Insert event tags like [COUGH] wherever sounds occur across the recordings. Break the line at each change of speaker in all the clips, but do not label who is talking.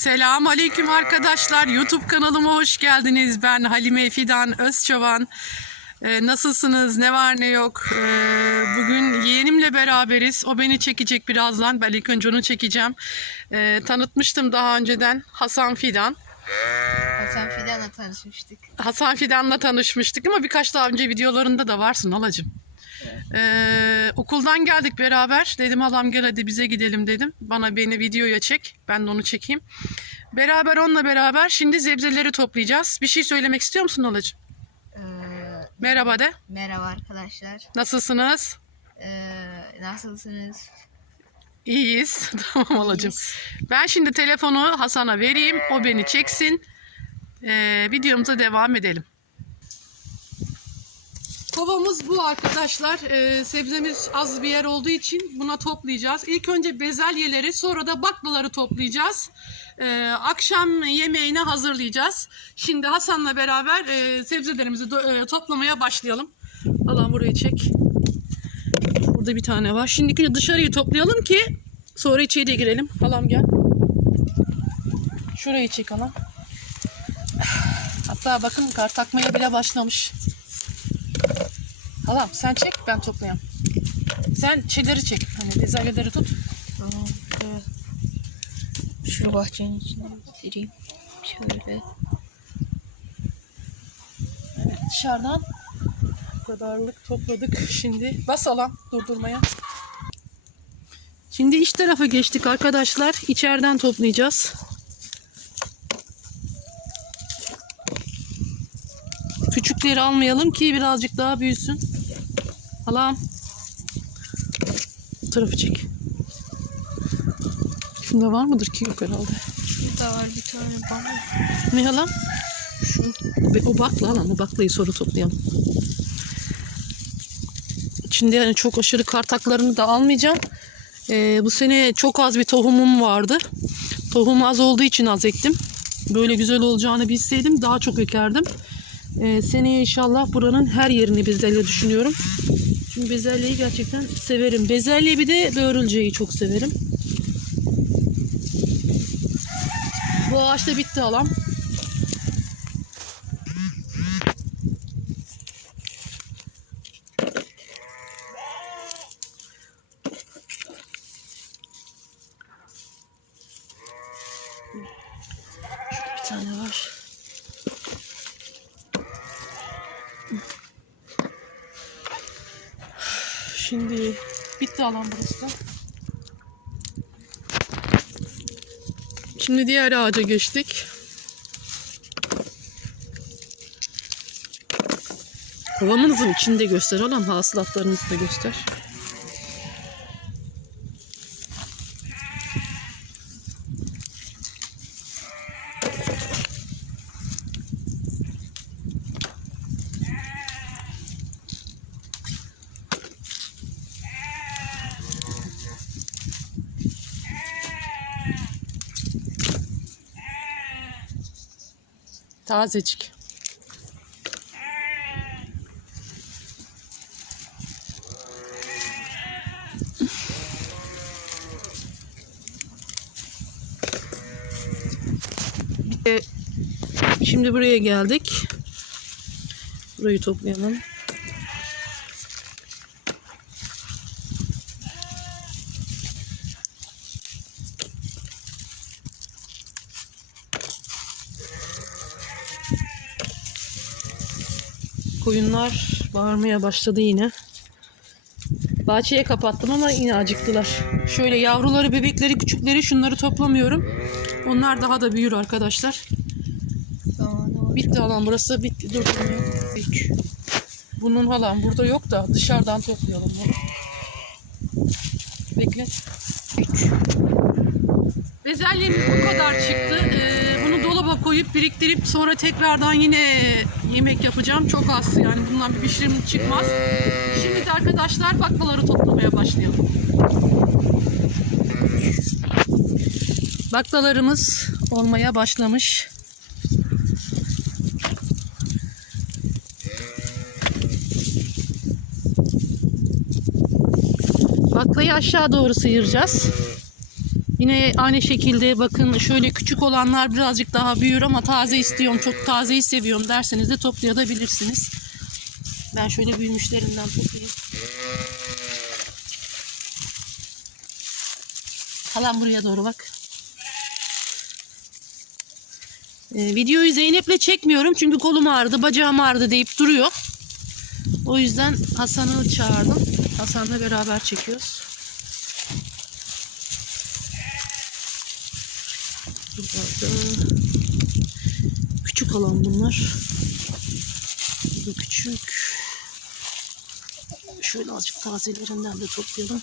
Selam aleyküm arkadaşlar. YouTube kanalıma hoş geldiniz. Ben Halime Fidan Özçoban. Ee, nasılsınız? Ne var ne yok? Ee, bugün yeğenimle beraberiz. O beni çekecek birazdan. Ben ilk önce onu çekeceğim. Ee, tanıtmıştım daha önceden Hasan Fidan.
Hasan Fidan'la tanışmıştık.
Hasan Fidan'la tanışmıştık ama birkaç daha önce videolarında da varsın halacığım. Ee, okuldan geldik beraber. Dedim halam gel hadi bize gidelim dedim. Bana beni videoya çek. Ben de onu çekeyim. Beraber onunla beraber şimdi zebzeleri toplayacağız. Bir şey söylemek istiyor musun halacığım?
Ee,
Merhaba de.
merhaba arkadaşlar.
Nasılsınız?
Ee, nasılsınız?
İyiyiz. [LAUGHS] tamam halacığım.
İyiyiz.
Ben şimdi telefonu Hasan'a vereyim. O beni çeksin. Ee, videomuza devam edelim. Kovamız bu arkadaşlar. Ee, sebzemiz az bir yer olduğu için buna toplayacağız. İlk önce bezelyeleri sonra da baklaları toplayacağız. Ee, akşam yemeğine hazırlayacağız. Şimdi Hasan'la beraber e, sebzelerimizi e, toplamaya başlayalım. Alan burayı çek. Burada bir tane var. Şimdi dışarıyı toplayalım ki sonra içeriye girelim. Halam gel. Şurayı çek halam. Hatta bakın kar takmaya bile başlamış. Halam sen çek ben toplayayım. Sen çileri çek. Hani bezelyeleri tut.
Tamam. Evet. Şu bahçenin içine getireyim. Şöyle.
Dışarıdan bu kadarlık topladık. Şimdi bas halam durdurmaya. Şimdi iç tarafa geçtik arkadaşlar. İçeriden toplayacağız. Küçükleri almayalım ki birazcık daha büyüsün. Halam. Bu tarafı çek. Şunda var mıdır ki yok herhalde.
Burada var bir tane balık.
Ne halam? Şu. O bakla halam. O baklayı sonra toplayalım. İçinde yani çok aşırı kartaklarını da almayacağım. Ee, bu sene çok az bir tohumum vardı. Tohum az olduğu için az ektim. Böyle güzel olacağını bilseydim daha çok ekerdim. Ee, seneye inşallah buranın her yerini bezelye düşünüyorum. Çünkü bezelyeyi gerçekten severim. Bezelye bir de börülceyi çok severim. Bu ağaç da bitti halam. Şimdi bitti alan burası da. Şimdi diğer ağaca geçtik. Kovamınızın içinde göster olan hasılatlarınızı da göster. Tazecik. Şimdi buraya geldik. Burayı toplayalım. Koyunlar bağırmaya başladı yine. Bahçeye kapattım ama yine acıktılar. Şöyle yavruları, bebekleri, küçükleri şunları toplamıyorum. Onlar daha da büyür arkadaşlar. Bitti alan burası bitti. Dur. Üç. Bunun halan burada yok da dışarıdan toplayalım bunu. Bekle. Üç. Bezelyemiz bu kadar çıktı. Ee, bunu dolaba koyup biriktirip sonra tekrardan yine yemek yapacağım. Çok az yani bundan bir pişirim çıkmaz. Şimdi de arkadaşlar baklaları toplamaya başlayalım. Baklalarımız olmaya başlamış. Baklayı aşağı doğru sıyıracağız. Yine aynı şekilde bakın şöyle küçük olanlar birazcık daha büyür ama taze istiyorum çok tazeyi seviyorum derseniz de toplayabilirsiniz. Ben şöyle büyümüşlerinden toplayayım. Halam buraya doğru bak. Ee, videoyu Zeynep'le çekmiyorum çünkü kolum ağrıdı, bacağım ağrıdı deyip duruyor. O yüzden Hasan'ı çağırdım. Hasan'la beraber çekiyoruz. Burada küçük olan bunlar. Bu küçük. Şöyle azıcık tazelerinden de toplayalım.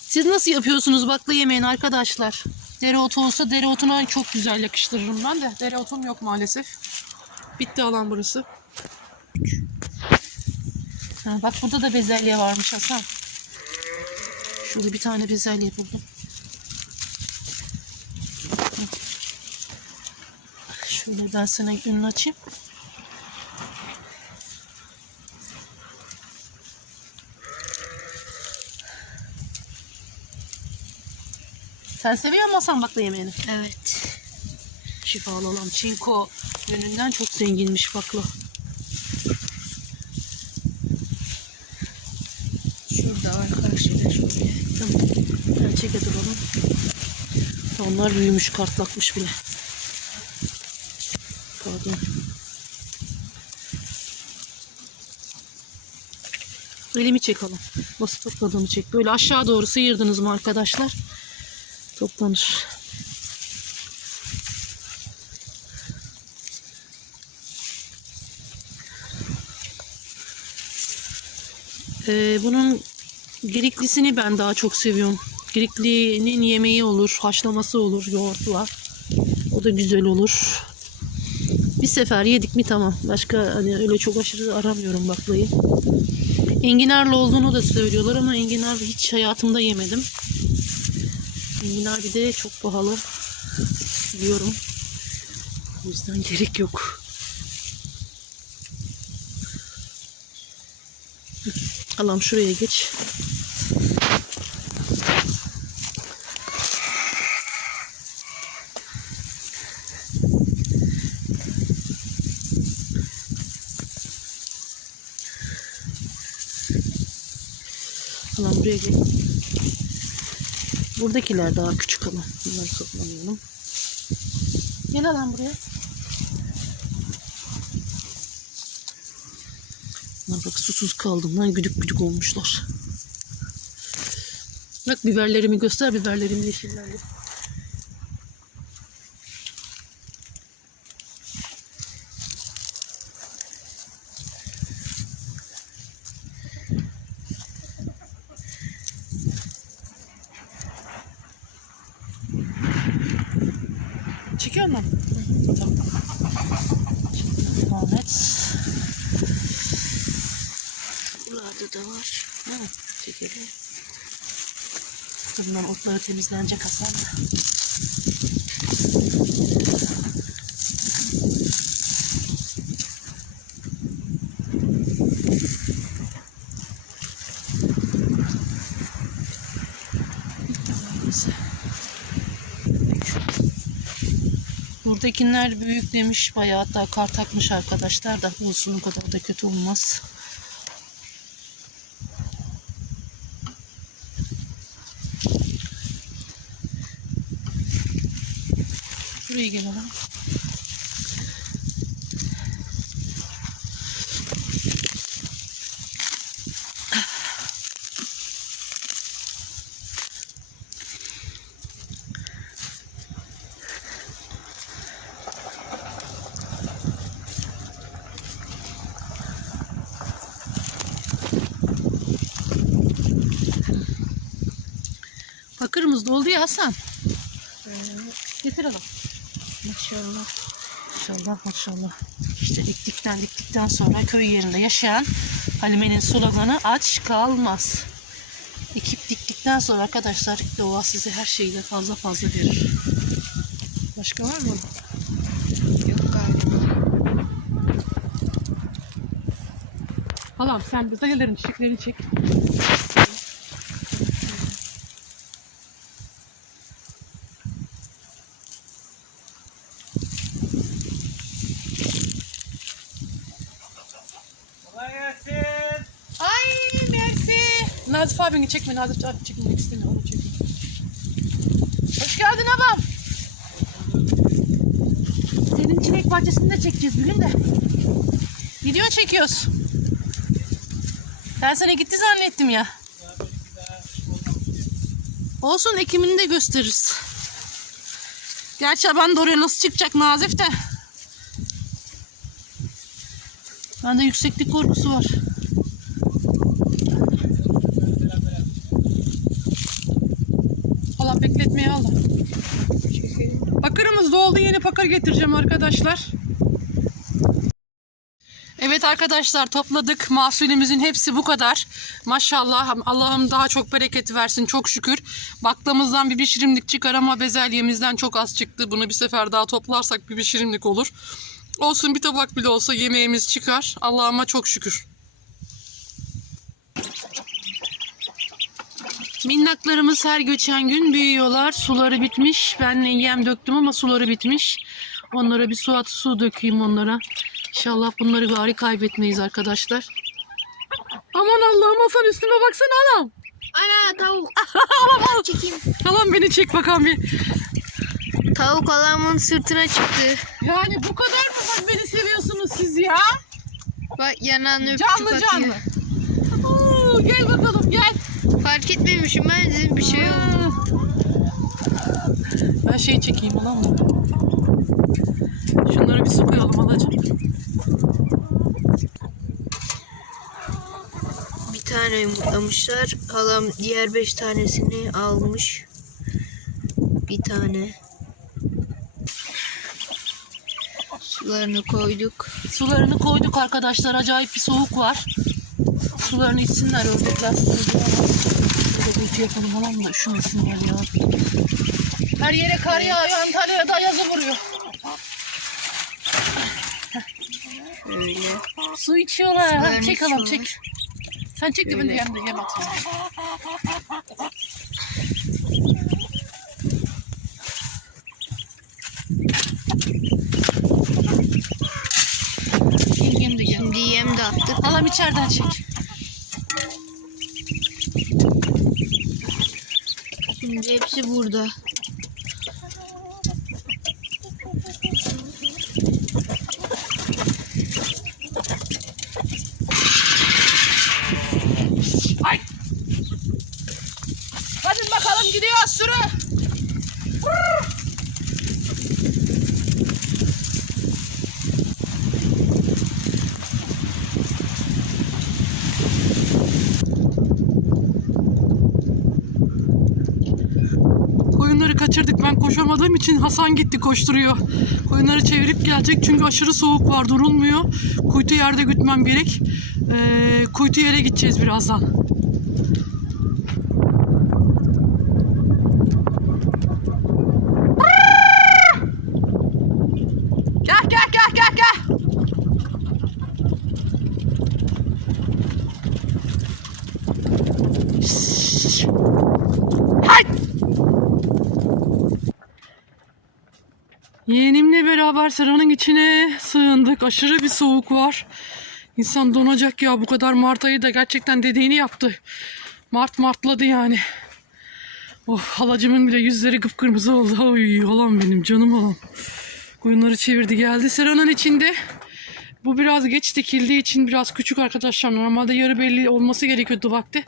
Siz nasıl yapıyorsunuz bakla yemeğini arkadaşlar? Dereotu olsa dereotuna çok güzel yakıştırırım ben de. Dereotum yok maalesef. Bitti alan burası. Ha, bak burada da bezelye varmış Hasan. Şurada bir tane bezelye buldum. Şöyle ben sana gününü açayım. Sen seviyor musun Hasan bakla yemeğini?
Evet.
Şifalı olan çinko yönünden çok zenginmiş bakla.
Şurada karşıda şöyle.
Tamam. Ben çeke duralım. Onlar büyümüş, kartlakmış bile. Elimi çekelim. Nasıl topladığını çek. Böyle aşağı doğru sıyırdınız mı arkadaşlar? Toplanır. Ee, bunun Giriklisini ben daha çok seviyorum. Giriklinin yemeği olur, haşlaması olur yoğurtla. O da güzel olur. Bir sefer yedik mi tamam. Başka hani öyle çok aşırı aramıyorum baklayı. Enginarlı olduğunu da söylüyorlar ama enginar hiç hayatımda yemedim. Enginar bir de çok pahalı. Biliyorum. O yüzden gerek yok. Alam şuraya geç. Alam buraya gel. Buradakiler daha küçük ama. Bunları toplamayalım. Gel alan buraya. Bunlar bak susuz kaldım lan güdük güdük olmuşlar. Bak biberlerimi göster biberlerim yeşillendi. Çekiyor mu? Tamam. Devam et. Buralarda da var. Evet, çekelim. Bundan otları temizlenecek Hasan. Buradakiler büyük demiş. Bayağı hatta kar takmış arkadaşlar da olsun o kadar da kötü olmaz. Buraya gelelim. Bakırımız doldu ya Hasan. Getir adam.
Maşallah.
Maşallah maşallah. İşte diktikten diktikten sonra köy yerinde yaşayan Halime'nin sloganı aç kalmaz. Ekip diktikten sonra arkadaşlar doğa size her şeyle fazla fazla verir. Başka var mı?
Yok galiba.
Halam sen bize gelirin çiçeklerini çek. Nazif abini çekme. Nazif abi çekmek istemiyor. Onu çekme. Hoş geldin abam. Senin çilek bahçesini de çekeceğiz bugün de. Video çekiyoruz. Ben sana gitti zannettim ya. Olsun ekimini de gösteririz. Gerçi ben de oraya nasıl çıkacak Nazif de. Bende yükseklik korkusu var. Yeni pakır getireceğim arkadaşlar. Evet arkadaşlar topladık. Mahsulümüzün hepsi bu kadar. Maşallah Allah'ım daha çok bereket versin çok şükür. Baklamızdan bir pişirimlik çıkar ama bezelyemizden çok az çıktı. Bunu bir sefer daha toplarsak bir pişirimlik olur. Olsun bir tabak bile olsa yemeğimiz çıkar. Allah'ıma çok şükür. Minnaklarımız her geçen gün büyüyorlar. Suları bitmiş. Ben yem döktüm ama suları bitmiş. Onlara bir su at, su dökeyim onlara. İnşallah bunları bari kaybetmeyiz arkadaşlar. Aman Allah'ım Hasan üstüme baksana anam.
Ana tavuk. [LAUGHS]
Alam al.
Çekeyim.
Halam beni çek bakalım bir.
Tavuk alamın sırtına çıktı.
Yani bu kadar mı bak beni seviyorsunuz siz ya?
Bak yanağını öpücük
Canlı
atıyor.
canlı. Oo, gel bakalım.
Fark etmemişim ben dedim bir şey yok.
Ben şey çekeyim ulan mı? Şunları bir su koyalım alacağım.
Bir tane yumurtlamışlar. Halam diğer beş tanesini almış. Bir tane. Sularını koyduk.
Sularını koyduk arkadaşlar. Acayip bir soğuk var. Sularını içsinler ördekler. Şey yapalım alalım da üşümesinler ya. Her yere kar yağıyor. Antalya'da yazı vuruyor.
Öyle.
Su içiyorlar. Ha, çek alalım çek. Sen çek de ben de yem de yem atayım.
Şimdi yem de attık.
Halam içeriden çek.
Hepsi burada.
Ay. Hadi bakalım gidiyor sürü. Koyunları kaçırdık. Ben koşamadığım için Hasan gitti koşturuyor. Koyunları çevirip gelecek çünkü aşırı soğuk var durulmuyor. Kuytu yerde gütmem gerek. Ee, kuytu yere gideceğiz birazdan. Gel gel gel gel gel. Şşş. Hayt. Yeğenimle beraber sıranın içine sığındık. Aşırı bir soğuk var. İnsan donacak ya bu kadar Mart ayı da gerçekten dediğini yaptı. Mart martladı yani. Oh halacımın bile yüzleri kıpkırmızı oldu. Oy halam benim canım halam. Koyunları çevirdi geldi sıranın içinde. Bu biraz geç dikildiği için biraz küçük arkadaşlar. Normalde yarı belli olması gerekiyordu vakti.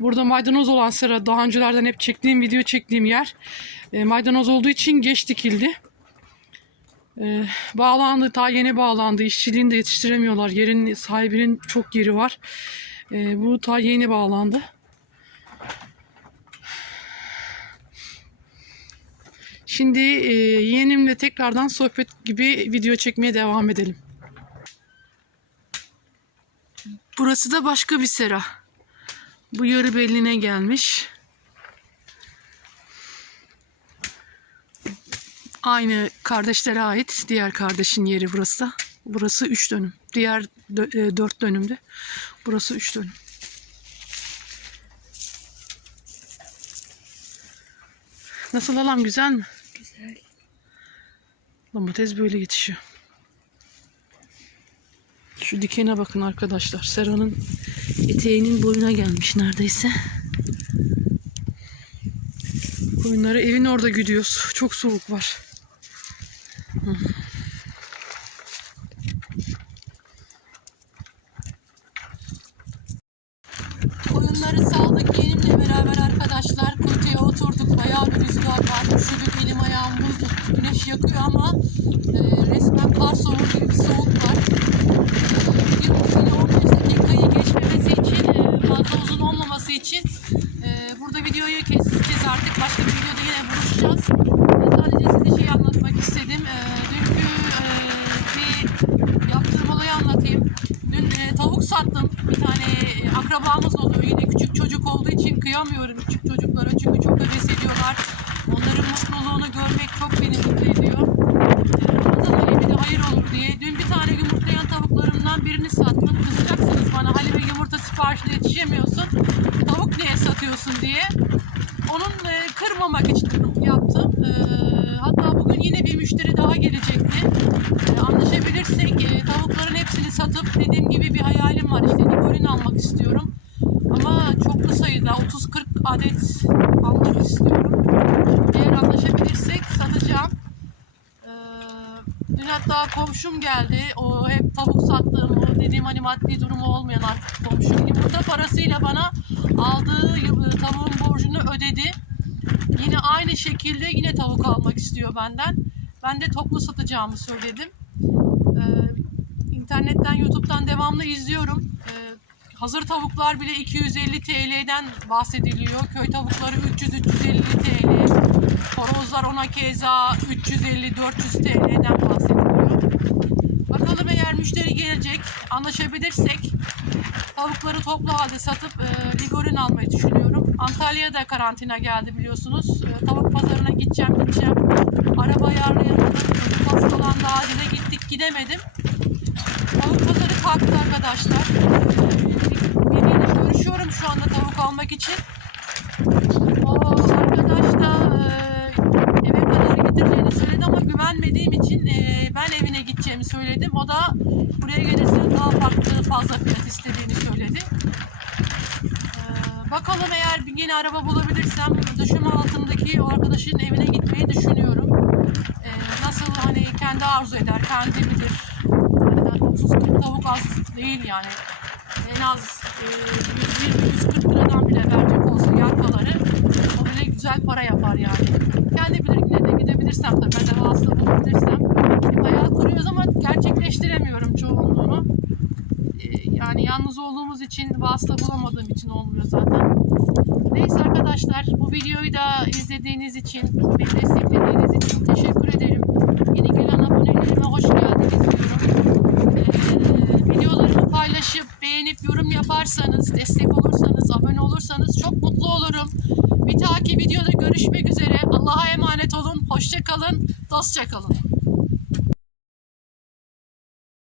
Burada maydanoz olan sıra daha öncelerden hep çektiğim video çektiğim yer. E, maydanoz olduğu için geç dikildi. E, bağlandı daha yeni bağlandı. İşçiliğini de yetiştiremiyorlar. Yerin sahibinin çok yeri var. E, bu ta yeni bağlandı. Şimdi e, yeğenimle tekrardan sohbet gibi video çekmeye devam edelim. Burası da başka bir sera. Bu yarı belline gelmiş. Aynı kardeşlere ait diğer kardeşin yeri burası da. Burası 3 dönüm. Diğer 4 dönümde. Burası 3 dönüm. Nasıl alam güzel mi?
Güzel.
Domates böyle yetişiyor. Şu dikene bakın arkadaşlar. Sera'nın eteğinin boyuna gelmiş neredeyse. Koyunları evin orada güdüyoruz. Çok soğuk var. Koyunları saldık yeğenimle beraber arkadaşlar. Kuytuya oturduk. Bayağı bir rüzgar var. Üşüdük. Elim ayağım buz tuttu. Güneş yakıyor ama e, resmen kar soğuğu gibi bir soğuk var. Bir yine 15 dakikayı geçmemesi için, e, fazla uzun olmaması için e, burada videoyu keseceğiz artık. Başka bir videoda yine buluşacağız. Kıyamıyorum küçük çocuklara. Çünkü çok heves ediyorlar. Onların mutluluğunu görmek çok beni mutlu ediyor. Ramazan bir de hayır olur diye. Dün bir tane yumurtlayan tavuklarımdan birini sattım. Kızacaksınız bana Halime yumurta siparişine yetişemiyorsun. Tavuk niye satıyorsun diye. Onun e, kırmamak için yaptım. E, hatta bugün yine bir müşteri daha gelecekti. E, anlaşabilirsek tavukların hepsini satıp dediğim gibi bir hayalim var. İşte Nikolin almak istiyorum. Sayıda 30-40 adet almak istiyorum. Eğer anlaşabilirsek satacağım. Ee, dün hatta komşum geldi. O hep tavuk sattığım, o dediğim hani maddi durumu olmayan artık komşum. Yumurta parasıyla bana aldığı yu- tavuğun borcunu ödedi. Yine aynı şekilde yine tavuk almak istiyor benden. Ben de toplu satacağımı söyledim. Ee, internetten, YouTube'dan devamlı izliyorum. Ee, hazır tavuklar bile 250 TL'den bahsediliyor. Köy tavukları 300-350 TL. Horozlar ona keza 350-400 TL'den bahsediliyor. Bakalım eğer müşteri gelecek, anlaşabilirsek tavukları toplu halde satıp e, bir gorun almayı düşünüyorum. Antalya'da karantina geldi biliyorsunuz. E, tavuk pazarına gideceğim gideceğim. Araba ayarlayamadım. Çocuk hastalandı acile gittik gidemedim. Tavuk pazarı kalktı arkadaşlar. E, görüşüyorum şu anda tavuk almak için. O arkadaş da e, eve kadar getireceğini söyledi ama güvenmediğim için e, ben evine gideceğimi söyledim. O da buraya gelirse daha farklı fazla fiyat istediğini söyledi. E, bakalım eğer bir yeni araba bulabilirsem döşeme altındaki arkadaşın evine gitmeyi düşünüyorum. E, nasıl hani kendi arzu eder, kendi bilir. Yani 30-40 tavuk az değil yani. En az 120-140 liradan bile verecek olsa yarkaları o bile güzel para yapar yani. Kendi bilir yine de gidebilirsem tabii ben de vasıta bulabilirsem. Hep hayal kuruyoruz ama gerçekleştiremiyorum çoğunluğunu. E, yani yalnız olduğumuz için vasıta bulamadığım için olmuyor zaten. Neyse arkadaşlar bu videoyu da izlediğiniz için, beni desteklediğiniz